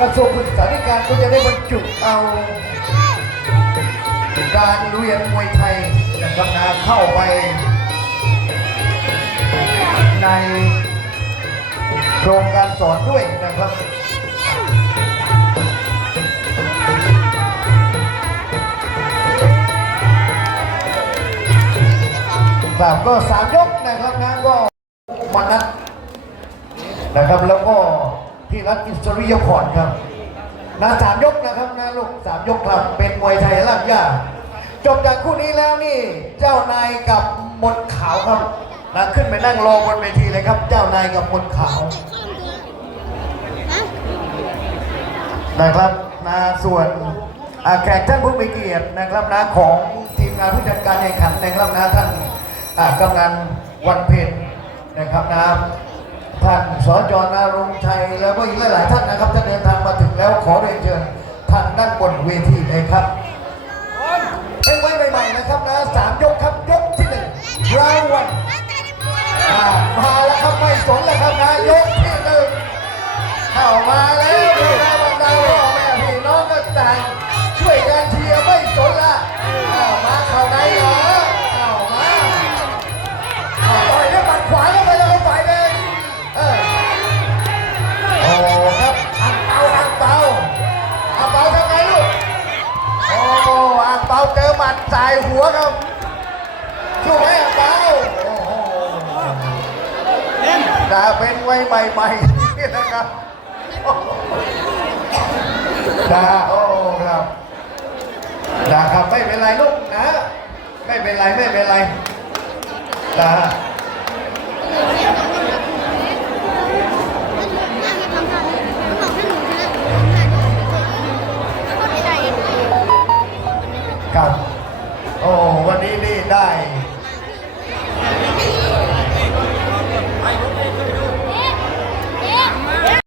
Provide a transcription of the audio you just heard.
กระทรวงศึกษาธิการก็จะได้บรรจุเอาการเรียนมวยไทยนะครับนะเข้าไปในโครงการสอนด้วยนะครับครับก็สามยกนะครับนะก็มันนัดนะครับแล้วก็ พี่รัฐอิสริยพรครับนะสามยกนะครับนะลูกสามยกครับเป็นมวยไทยลากยาจบจากคู่นี้แล้วนี่ เจ้านายกับมนขาวครับนะขึ้นไปนั่งรอบนเวทีเลยครับ เจ้านายกับมนขาวนะครับนะส่วนแขกท่านผู้มีเกียรตินะครับนะของทีมงานผู้จัดการแข่งขันนะครับนะท่านกำนันวันเพ็ญนะครับนะ ท่านสจนารงชัยแล้วก็อีกหลายๆท่านนะครับท่านเดินทางมาถึงแล้วขอเรียนเชิญท่านด้านบนเวทีเลยครับเอ้ไว้ใหม่ๆนะครับนะสามยกครับยกที่หนึ่งรางวัลมาแล้วครับไม่สนแล้วครับนะยกที่หนึ่งเข้ามา ดาเป็นไว้ใหม่ๆนี่นะครับดาโอ้ครับดาครับไม่เป็นไรลูกนะ ไม่เป็นไรไม่เป็นไรดาครับโอ้วันนี้นี่ได้